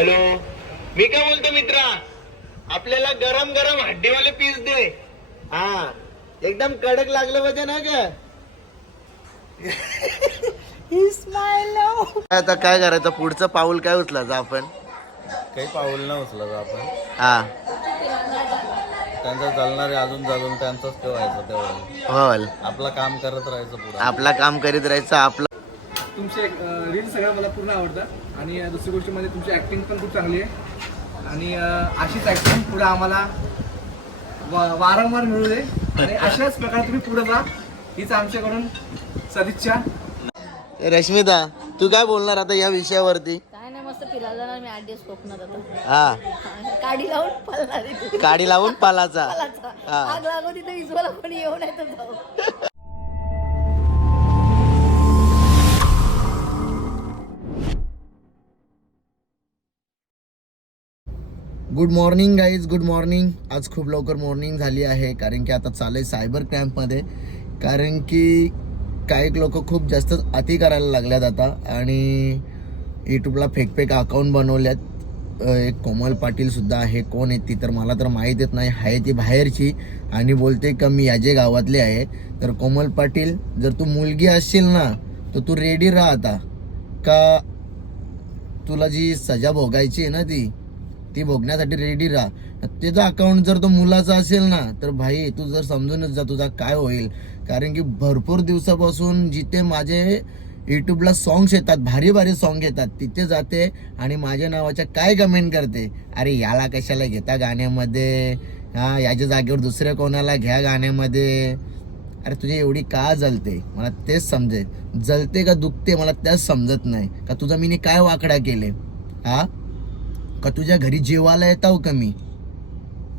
Hello. मी काय बोलतो मित्रा? आपल्याला गरम गरम हड्डीवाले पीस दे. हा. एकदम कडक लागलं पाहिजे ना ग. आता काय करायचं? पुढचं पाऊल काय उचलायचं आपण? काही पाऊल न उचलत आपण. हा. त्यांचं चालणारे अजून चालून त्यांचंच ठेवायचं तेवढं. होल आपलं काम करत राहायचं पुढे. आपला काम करीत राहायचं आपलं तुमचे रील सगळं मला पूर्ण आवडतात आणि दुसरी गोष्ट म्हणजे तुमची ॲक्टिंग पण खूप चांगली आहे. आणि अशीच ॲक्टिंग पुढे आम्हाला वा- वारंवार मिळू दे. आणि अशाच प्रकारे तुम्ही पुढे जा. हीच आमच्याकडून सदिच्छा. रश्मिता तू काय बोलणार आता या विषयावरती? काय नाही मस्त फिरायला जाणार मी आठ दिवस कोकणात आता. हा. काडी लावून पळणार आहे तिथे. काडी लावून पालाचा. पळायचा. हा. आग लागो तिथे विजवाला कोणी येऊ नाही तर जाऊ. Good morning guys good morning आज खूप लवकर मॉर्निंग झाली आहे कारण की आता चालू आहे सायबर क्रॅम्पमध्ये कारण की काही लोक खूप जास्त अति करायला लागल्यात आता. आणि यूट्यूबला फेक फेक अकाउंट बनवल्यात. एक कोमल पाटीलसुद्धा आहे. कोण आहेत ती तर मला तर माहीत येत नाही. आहे ती बाहेरची आणि बोलते का मी याचे गावातले आहे. तर कोमल पाटील जर तू मुलगी असशील ना तर तू रेडी राहा आता. का तुला जी सजा भोगायची आहे ना ती? ती भोगण्यासाठी रेडी राहा. त्याचा अकाउंट जर तो मुलाचा असेल ना तर भाई तू जर समजूनच जा तुझा काय होईल? कारण की भरपूर दिवसापासून जिथे माझे यूट्यूबला सॉंग्स येतात भारी भारी सॉन्ग येतात तिथे जाते आणि माझ्या नावाच्या काय कमेंट करते? अरे याला कशाला घेता गाण्यामध्ये? हा याच्या जागेवर दुसऱ्या कोणाला घ्या गाण्यामध्ये? अरे तुझी एवढी का जलते? मला तेच समजेल. जलते का दुखते? मला त्याच समजत नाही. का तुझा मीने काय वाकडा केले? हा? का तुझ्या घरी जेवायला येताव कमी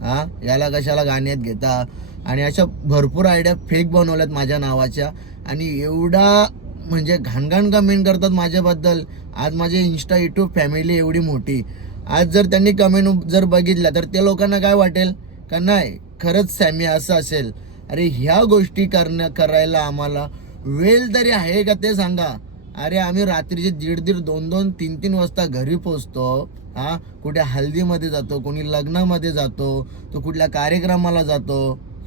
हा? याला कशाला गाण्यात घेता? आणि अशा भरपूर आयडिया फेक बनवल्यात माझ्या नावाच्या. आणि एवढा म्हणजे घाणघाण कमेंट करतात माझ्याबद्दल. आज माझे इन्स्टा युट्यूब फॅमिली एवढी मोठी. आज जर त्यांनी कमेंट जर बघितल्या तर त्या लोकांना काय वाटेल? का नाही खरंच सॅमी असं असेल. अरे ह्या गोष्टी करणं करायला आम्हाला वेळ तरी आहे का ते सांगा. अरे आम्ही रात्रीचे दीड दीड दोन दोन तीन तीन वाजता घरी पोचतो हा? कुठे हल्दीमध्ये जातो कोणी लग्नामध्ये जातो तो कुठल्या कार्यक्रमाला जातो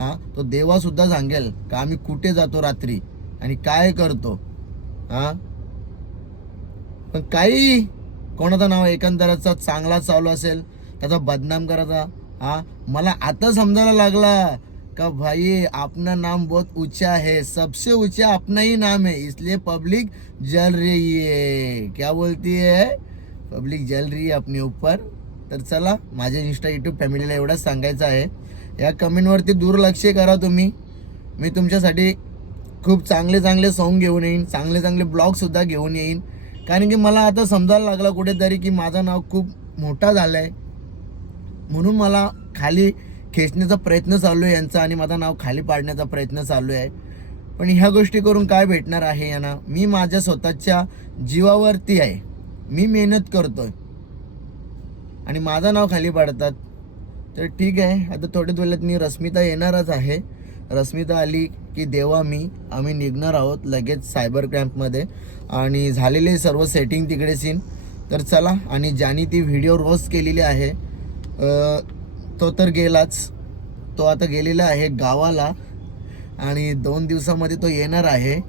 हा? तो देवा सुद्धा सांगेल का आम्ही कुठे जातो रात्री आणि काय करतो हा? पण काही कोणाचं नाव एकंदराचा चांगला चालू असेल त्याचा बदनाम करायचा हा? मला आता समजायला लागला का भाई अपना नाम बहुत ऊंचा है सबसे ऊंचा अपना ही नाम है इसलिए पब्लिक जल रही है. क्या बोलती है? पब्लिक ज्वेलरी अपने ऊपर। तर चला माझ्या इंस्टा युट्यूब फॅमिलीला एवढंच सांगायचं आहे. या कमेंटवरती दुर्लक्ष करा तुम्ही. मी तुमच्यासाठी खूप चांगले चांगले सॉन्ग घेऊन येईन चांगले चांगले ब्लॉगसुद्धा घेऊन येईन. कारण की मला आता समजायला लागलं कुठेतरी की माझं नाव खूप मोठा झालं आहे म्हणून मला खाली खेचण्याचा प्रयत्न चालू आहे यांचा आणि माझं नाव खाली पाडण्याचा प्रयत्न चालू आहे. पण ह्या गोष्टी करून काय भेटणार आहे यांना? मी माझ्या स्वतःच्या जीवावरती आहे. मी मेहनत करतोय. आणि माझं नाव खाली पाडतात. तर ठीक आहे आता थोड्याच वेळात मी. रश्मिता येणारच आहे. रश्मिता आली की देवा मी. आम्ही निघणार आहोत लगेच सायबर कॅम्पमध्ये आणि झालेले सर्व सेटिंग तिकडे सीन तर चला आणि ज्याने ती व्हिडिओ रोज केलेली आहे तो तर गेलाच. तो आता गेलेला आहे गावाला. आणि दोन दिवसामध्ये तो येणार आहे.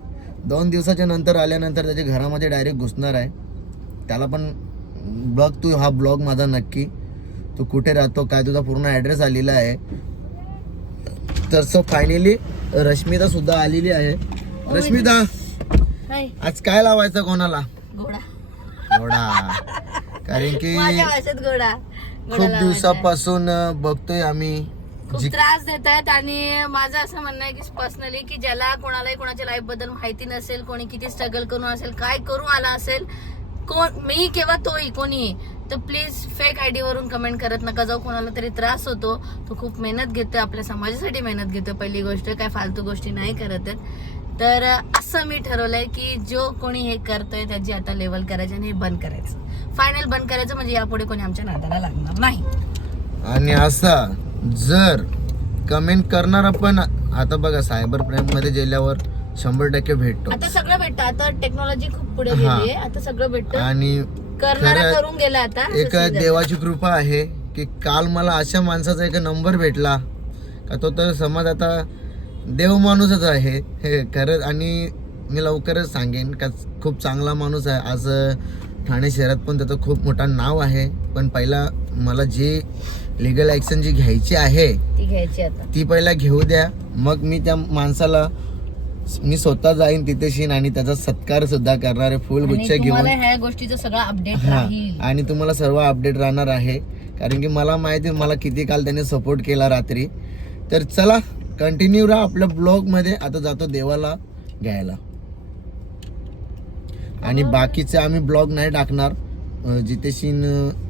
दोन दिवसाच्या नंतर आल्यानंतर त्याच्या घरामध्ये डायरेक्ट घुसणार आहे. त्याला पण बघ तू हा ब्लॉग माझा नक्की. तू कुठे राहतो काय तुझा पूर्ण ॲड्रेस आलेला आहे. तर सो फायनली रश्मिता सुद्धा आलेली आहे. रश्मिता आज काय लावायचं कोणाला? घोडा. घोडा. कारण की खूप. दिवसापासून बघतोय आम्ही. खूप त्रास देत आहेत आणि माझं असं म्हणणं आहे की पर्सनली की ज्याला कोणालाही कोणाच्या लाईफबद्दल माहिती नसेल कोणी किती स्ट्रगल करून असेल काय करून आला असेल कोण मी किंवा तोही कोणी? तर प्लीज फेक आयडी वरून कमेंट करत नका. जाऊ कोणाला तरी त्रास होतो. तो खूप मेहनत घेतोय आपल्या समाजासाठी मेहनत घेतोय. पहिली गोष्ट काय फालतू गोष्टी नाही करत आहेत. तर असं मी ठरवलंय की जो कोणी हे करतोय त्याची आता लेवल करायची आणि हे बंद करायचं. फायनल बंद करायचं म्हणजे यापुढे कोणी आमच्या नादाला लागणार नाही. आणि असा जर कमेंट करणार पण आता बघा सायबर प्राईममध्ये गेल्यावर शंभर टक्के भेटतो. आता सगळं भेटतं. आता टेक्नॉलॉजी खूप पुढे हा. गेली आता सगळं भेटतं. आणि करणारा खरं- करून गेला आता एक सुशील दादा. देवाची कृपा आहे की काल मला अशा माणसाचा एक नंबर भेटला. का तो तर समज आता देव माणूसच आहे. हे खरंच आणि मी लवकरच सांगेन का खूप चांगला माणूस आहे. आज ठाणे शहरात पण त्याचं खूप मोठं नाव आहे. पण पहिला मला जी लिगल ॲक्शन जी घ्यायची आहे ती घ्यायची आता. ती पहिला घेऊ द्या. मग मी त्या माणसाला मी स्वतः जाईन तिथे शिन आणि त्याचा सत्कार सुद्धा करणार आहे फुल गुच्छ घेऊन तुम्हाला ह्या गोष्टीचं सगळं अपडेट हा राहील. आणि तुम्हाला सर्व अपडेट राहणार आहे. कारण की मला माहिती आहे मला किती काल त्याने सपोर्ट केला रात्री. तर चला कंटिन्यू राहा आपल्या ब्लॉगमध्ये. आता जातो देवाला घ्यायला. आणि बाकीचे आम्ही ब्लॉग नाही टाकणार. Scene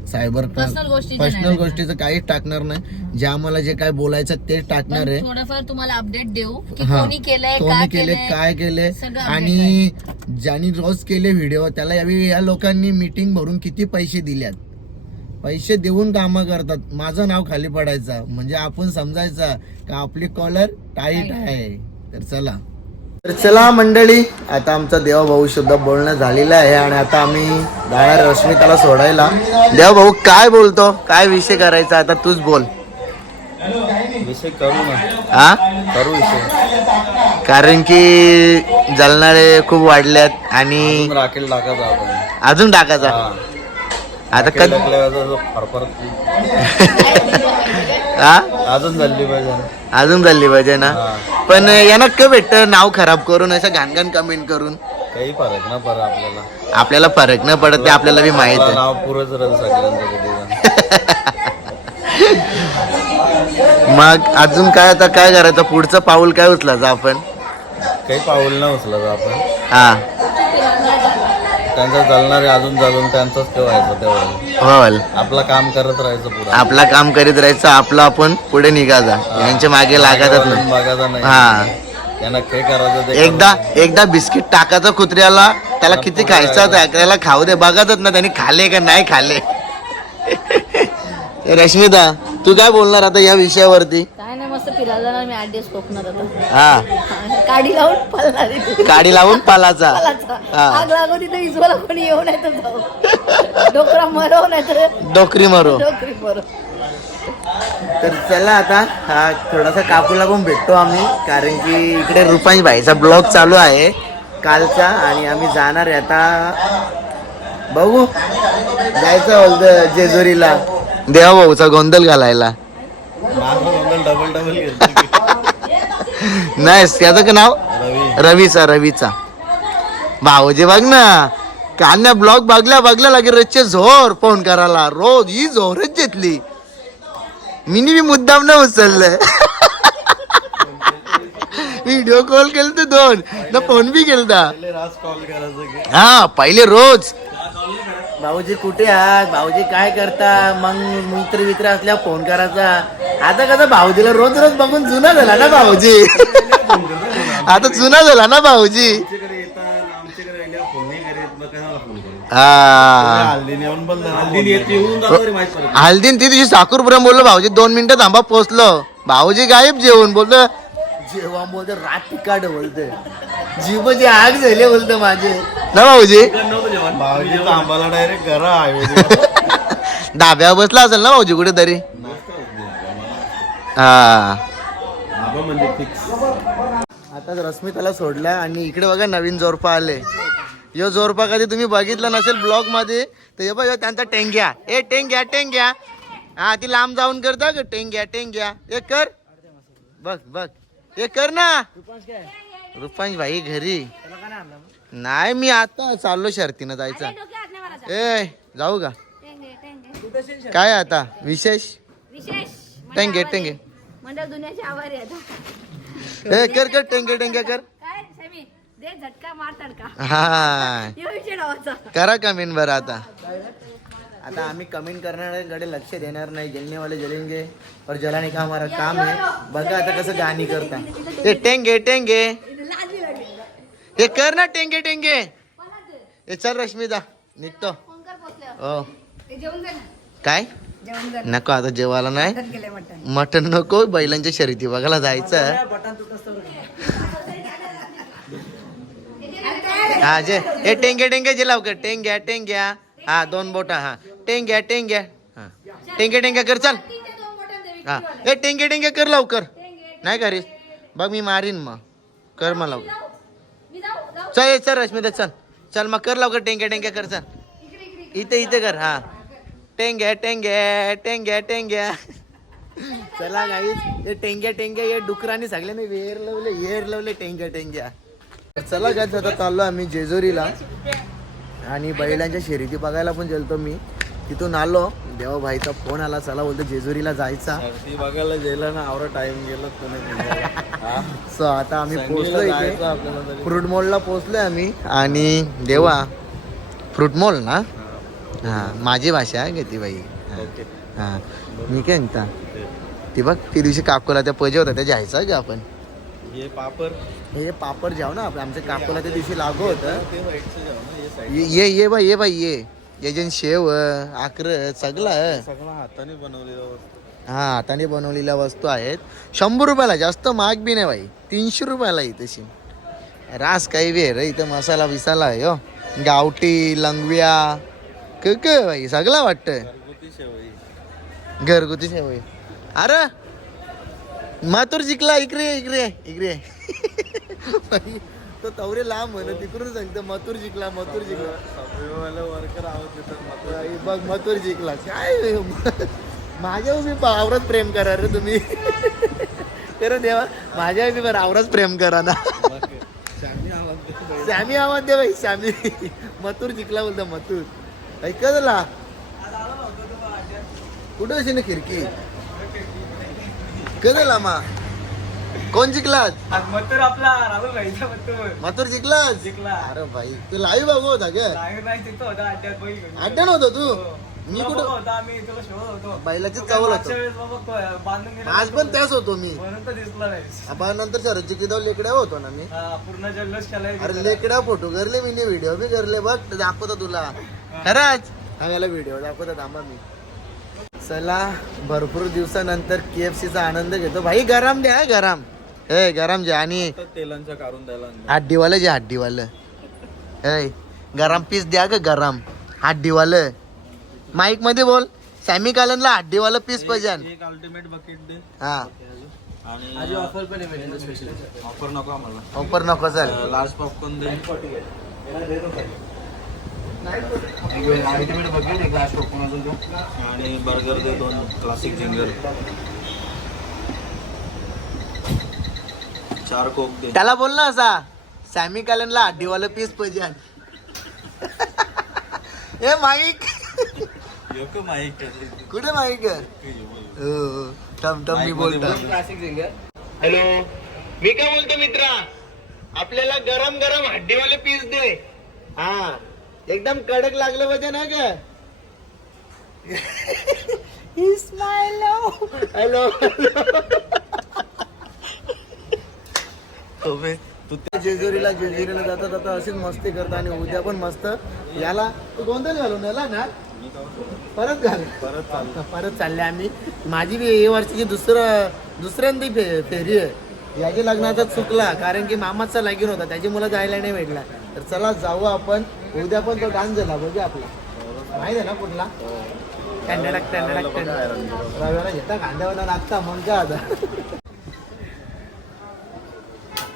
cyber personal. गोष्टीचं काहीच टाकणार नाही. जे आम्हाला जे काय बोलायचं तेच टाकणार आहे. थोडंफार तुम्हाला अपडेट देऊ. कोणी केलंय कोणी काय केले काय केले आणि ज्यांनी रोज केले व्हिडिओ त्याला यावेळी या लोकांनी मीटिंग भरून किती पैसे दिल्यात? पैसे देऊन कामं करतात. माझं नाव खाली पडायचं. म्हणजे आपण समजायचं का आपली कॉलर टाईट आहे. तर चला. तर चला मंडळी आता आमचा देवाभाऊ सुद्धा बोलणं झालेलं आहे आणि आता आम्ही जाणार रश्मिताला सोडायला. देवाभाऊ काय बोलतो? काय विषय करायचा आता तूच बोल. विषय करू ना. हा करू विषय. कारण की जलणारे खूप वाढल्यात आणि अजून राखेल टाकायचं आपण. अजून टाकायचा. आता कधी फरफर हा? अजून झाली पाहिजे ना. अजून झाली पाहिजे ना. पण यांना का भेटत नाव खराब करून असं घाण घाण कमेंट करून? काही फरक ना पर आपल्याला. आपल्याला फरक न पडत ते आपल्याला बी माहीत आपलं आहे नाव पुरंच राहील सगळ्यांचं कधी मग अजून काय आता काय करायचं? पुढचं पाऊल काय उचलायचं आपण? काही पाऊल नाही उचलत आपण. हा. त्यांचं चालणारे अजून चालून त्यांचंच ठेवायचं तेवढं. होल आपलं काम करत राहायचं पुढं. आपला काम करीत राहायचं आपलं आपण पुढे निघायचा. यांच्या मागे लागतच नाही. बघायचं नाही. हा. त्यांना काय करायचं ते एकदा एकदा बिस्किट टाकायचं कुत्र्याला त्याला किती खायचं त्याला खाऊ दे बघतच ना त्यांनी खाल्ले का नाही खाल्ले. रश्मिता तू काय बोलणार आता या विषयावरती? काय नाही मस्त फिरायला जाणार मी आठ दिवस कोकणात आता. हा. गाडी लावून पळणार आहे. गाडी लावून पालाचा पळायचा. हा. आग लागो तिथे इजवाला कोणी येऊ नाही तर जाऊ. डोकरा मरव नाही तर डोकरी मारू. डोकरी मरव तर चला आता हा थोडासा काकूला पण भेटतो आम्ही कारण की इकडे रुपाई भाईचा ब्लॉग चालू आहे कालचा आणि आम्ही जाणार आहे आता. बघू जायचं जेजुरीला. देवा भाऊचा गोंधळ घालायला. डबल डबल नाही त्याचं का नाव? रवी. रवीचा रवीचा. भाऊजी बघ ना. काल ना ब्लॉग बघल्या बघल्या लागे रोजचे झोर फोन करायला. रोज ही झोरच घेतली. मिनी बी मुद्दाम न उचललं. व्हिडिओ कॉल केलं तर दोन. ना फोन बी केलता. हा पहिले रोज. भाऊजी कुठे आहात? भाऊजी काय करता? मग मित्र मित्र असल्या फोन करायचा. आता कसं भाऊजीला रोज रोज बघून जुना झाला ना भाऊजी? आता जुना झाला ना भाऊजी? आमच्याकडे येतात आमच्याकडे आल्यावर फोन नाही करत मग कशाला फोन करू? हा. येऊन जातो माहीत पडत हल्दीन ती दिवशी साकूरपुरा बोललो भाऊजी दोन मिनिटं थांबा पोचलो. भाऊजी गायब जेवण बोलतो जेव्हा बोलतो रात तिकाड बोलते. जीवची आग झाली बोलतो माझे. ना भाऊजी? भाऊजी आंबाला डायरेक्ट घरा आहे. डाब्यावर बसला असेल ना भाऊजी कुठेतरी? हा. म्हणजे फिक्स आता रश्मिताला सोडला आणि इकडे बघा नवीन जोरपा आले. यो जोरपा कधी तुम्ही बघितला नसेल ब्लॉगमध्ये तर हे बघा त्यांचा टेंग्या. ए टेंग्या टेंग्या. हा ती लांब जाऊन करता का टेंग्या टेंग्या. एक कर. बघ बघ. एक कर ना. रुपांश भाई घरी. नाही मी आता चाललो शर्तीनं जायचं. ए जाऊ का? काय आता? विशेष? विशेष. टेंगे टेंगे मंडळ दुनियाची आभारी आहे आता. ए कर कर टेंगे टेंगे कर. काय समी दे झटका मार तडका. हा. यो विषय नावाचा करा कमेंट बरं आता. आता आम्ही कमेंट करणाऱ्यांकडे लक्ष देणार नाही. जलने वाले जलेंगे और जलाने का हमारा काम है? बघा आता कसं गाणी करता. ते टेंगे टेंगे. हे कर ना टेंगे टेंगे. हे चल रश्मिता निघतो. हो. काय? नको आता जेवायला नाही. मटण मटन नको बैलांच्या शर्यती बघायला जायचं. हा जे हे टेंगे टेंगे जे लवकर टेंग्या टेंग्या. हा दोन बोटा हा. टेंग्या टेंग्या. हा. टेंग्या टेंग्या कर चल. हा. ए टेंग्या टेंग्या कर लवकर. नाही का रे बघ मी मारीन मग. कर मग लवकर. चल ये, चल रश्मिता चल. चल मग कर लवकर टेंग्या टेंग्या कर चल. इथे इथे कर हा. टेंग्या टेंग्या टेंग्या टेंग्या चला गाईज हे टेंग्या टेंग्या हे डुकराने सगळ्यांनी वेर लावले येर लावले टेंग्या टेंग्या चला गाईज आता चाललो आम्ही जेजुरीला. आणि बैलांच्या शर्यती बघायला पण गेलतो मी. तिथून आलो. देवा भाईचा फोन आला चला बोलतो जेजुरीला जायचा. ती बघायला गेला ना आवरा टाइम गेला सो आता आम्ही पोहोचलो इथे. तरी. फ्रूट मॉलला पोहोचलोय आम्ही. आणि देवा फ्रूट मॉल ना? हा माझी भाषा आहे ती बाई हा. मी काय म्हणता? ती बघ ती दिवशी काकोला त्या पजे होता त्या जायचा का आपण? हे पापर हे पापड जाऊ ना आपलं आमच्या काकोला त्या दिवशी लागू होतं. हे ये ये ये बाई ये बाई ये. याच्यान शेव आकर सगळं हाताने बनवलेलं हा हाताने बनवलेल्या वस्तू आहेत. शंभर रुपयाला जास्त महाग बी नाही बाई. तीनशे रुपयाला आहे तशी. रास काही बी आहे रे इथं मसाला विसाला आहे हो. गावठी लंगव्या क क बाई सगळं वाटतं घरगुती शेवई. अरे! मातूर जिंकला इकडे इकडे इकडे बाई, तो तवरे लांब म्हणत तिकडून सांगतो मथुर जिंकला मथुर जिंकला. वर्कर आहोत तिथं मात्र बाई, बघ मथुर जिंकला. काय माझ्या उभी पावरात प्रेम करा रे तुम्ही. खरं देवा माझ्या उभी पण आवराच प्रेम करा ना. श्यामी आवाज दे बाई श्यामी. मथुर जिंकला बोलतो मथुर ऐकला कुठं अशी ना खिडकी? कधला मा? कोण जिंकलास मथुर आपला राहुल भाईचा मथुर. मथुर जिंकला. अरे भाई तू लाईव्ह बघू होता का नाही नाही तिथं होता अड्ड्यात. अड्ड्यान होतो तू? हो. मी कुठं? बघा होता आम्ही तुला शोधत होतो. बैलाचीच तो चावल काय होतो. मागच्या वेळेस बाबा क- बांधून गेला आज पण त्याच होतो मी. म्हणून तर दिसला नाही. आपण नंतर शरदची किती लेकड्या होतो ना मी. हा, पूर्ण जल्लोष केलाय अरे लेकड्या फोटो करले मी व्हिडिओ बी करले. बघ ते दाखवतो तुला. खरंच. आम्हाला व्हिडिओ दाखवतो थांबा मी. चला भरपूर दिवसानंतर केएफसी चा आनंद घेतो. भाई गरम द्या हं, गरम. ए गरम द्या आणि काढून द्यायला आणलं. हड्डीवालं जे हड्डीवालं. ए गरम पीस द्या ग गरम. हड्डीवालं. माईकमध्ये बोल. सॅमी कालनला हड्डीवालं पीस पाहिजे. एक अल्टिमेट बकेट दे. हा. आणि ऑफर पण आहे स्पेशल ऑफर नको आम्हाला. ऑफर नको सर लार्ज पॉपकॉर्न दे. आणि बर्गर दे दोन क्लासिक जिंगर चार कोक दे. त्याला बोल ना असा. सॅमी कालनला हड्डीवालं पीस पाहिजे. ए माईक कुठे माईक टम टम मी बोलतो. क्लासिक हॅलो मी काय बोलतो मित्रा? आपल्याला गरम गरम हड्डीवाले पीस दे. हा. एकदम कडक लागलं पाहिजे ना ग. हॅलो तू जेजुरीला जेजुरीला जाता जाता अशीच मस्ती करता आणि उद्या पण मस्त. याला तू गोंधळ घालून याला ना. परत घाल. परत चालू. परत चालले आम्ही. माझी बी हे वर्षीची दुसरं दुसऱ्यांदी फे फेरी आहे. याच्या लग्नाचा चुकला कारण की मामाचा लगीन होता त्याची मुलं जायला नाही भेटला. तर चला जाऊ आपण. उद्या पण तो डान्स झाला बघू आपला. माहिती आहे ना कुठला? टँडडक टँडडक रव्याला घेता कांद्यावर लागता मग काय आता.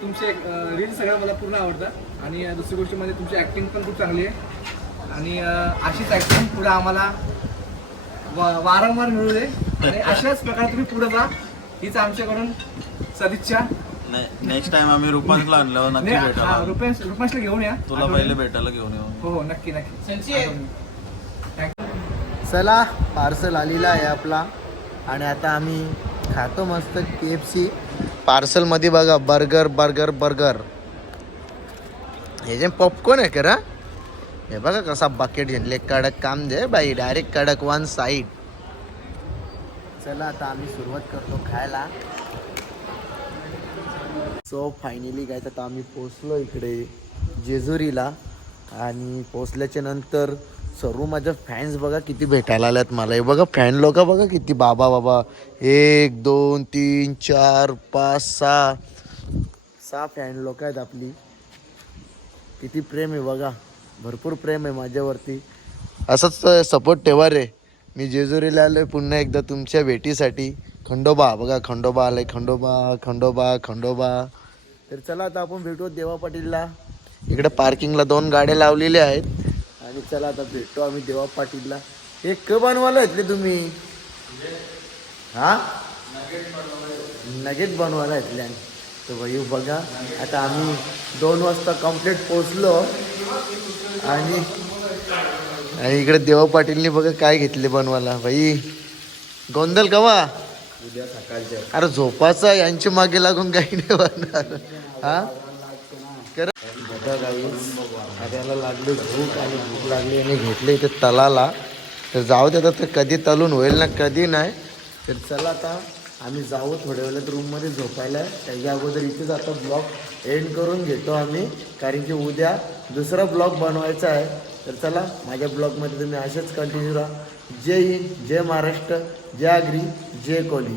तुमचे रील सगळं मला पूर्ण आवडतात. आणि दुसरी गोष्ट म्हणजे तुमची ऍक्टिंग पण खूप चांगली आहे. आणि अशीच ऍक्टिंग पुढे आम्हाला वा- वारंवार मिळू दे. आणि अशाच प्रकारे तुम्ही पुढे जा. हीच आमच्याकडून सदिच्छा. नेक्स्ट टाइम आम्ही रुपांसला आणल्यावर नक्की नाही, भेटायला. रुपेश रुपेशला घेऊन या. तुला पहिले भेटायला घेऊन येऊ. हो हो नक्की नक्की. चला पार्सल आलेला आहे आपला. आणि आता आम्ही खातो मस्त के एफ सी पार्सलमध्ये बघा बर्गर बर्गर बर्गर. हे जे पॉपकॉर्न आहे करा हे बघा कसा बकेट घेतले कडक काम दे बाई डायरेक्ट कडक वन साईड चला आता आम्ही सुरुवात करतो खायला. सो फायनली काय तर आम्ही पोचलो इकडे जेजुरीला. आणि पोचल्याच्या नंतर सर्व माझ्या फॅन्स बघा किती भेटायला आल्यात मला. हे बघा फॅन लोक बघा किती. बाबा बाबा. एक दोन तीन चार पाच सहा. सहा फॅन लोक आहेत आपली. किती प्रेम आहे बघा. भरपूर प्रेम आहे माझ्यावरती. असंच सपोर्ट ठेवा रे. मी जेजुरीला आलो पुन्हा एकदा तुमच्या भेटीसाठी. खंडोबा बघा खंडोबा आलाय. खंडोबा खंडोबा खंडोबा. तर चला आता आपण भेटू देवा पाटीलला. इकडे पार्किंगला दोन गाड्या लावलेल्या आहेत. आणि चला आता भेटतो आम्ही देवा पाटीलला. हे क बनवायला घेतले तुम्ही? हा? नगेट बनवायला घेतले तर भाई बघा आता आम्ही दोन वाजता कंप्लीट पोचलो आणि आणि इकडे देवा पाटीलनी बघा काय घेतले बनवायला. भाई गोंधळ कवा? उद्या सकाळच्या. अरे झोपाचा यांच्या मागे लागून काही नाही बनणार हा? कर बघा लागली भूक आणि भूक लागली आणि घेतले इथे तलाला. तर जाऊ देतात तर कधी तलून होईल ना कधी नाही. तर चला आता आम्ही जाऊ थोड्या वेळात रूममध्ये झोपायला. त्याच्या अगोदर इथेच आता ब्लॉग एंड करून घेतो आम्ही. कारण की उद्या दुसरा ब्लॉग बनवायचा आहे. तर चला माझ्या ब्लॉगमध्ये तुम्ही असेच कंटिन्यू राहा. जय हिंद जय महाराष्ट्र जय आगरी जय कोली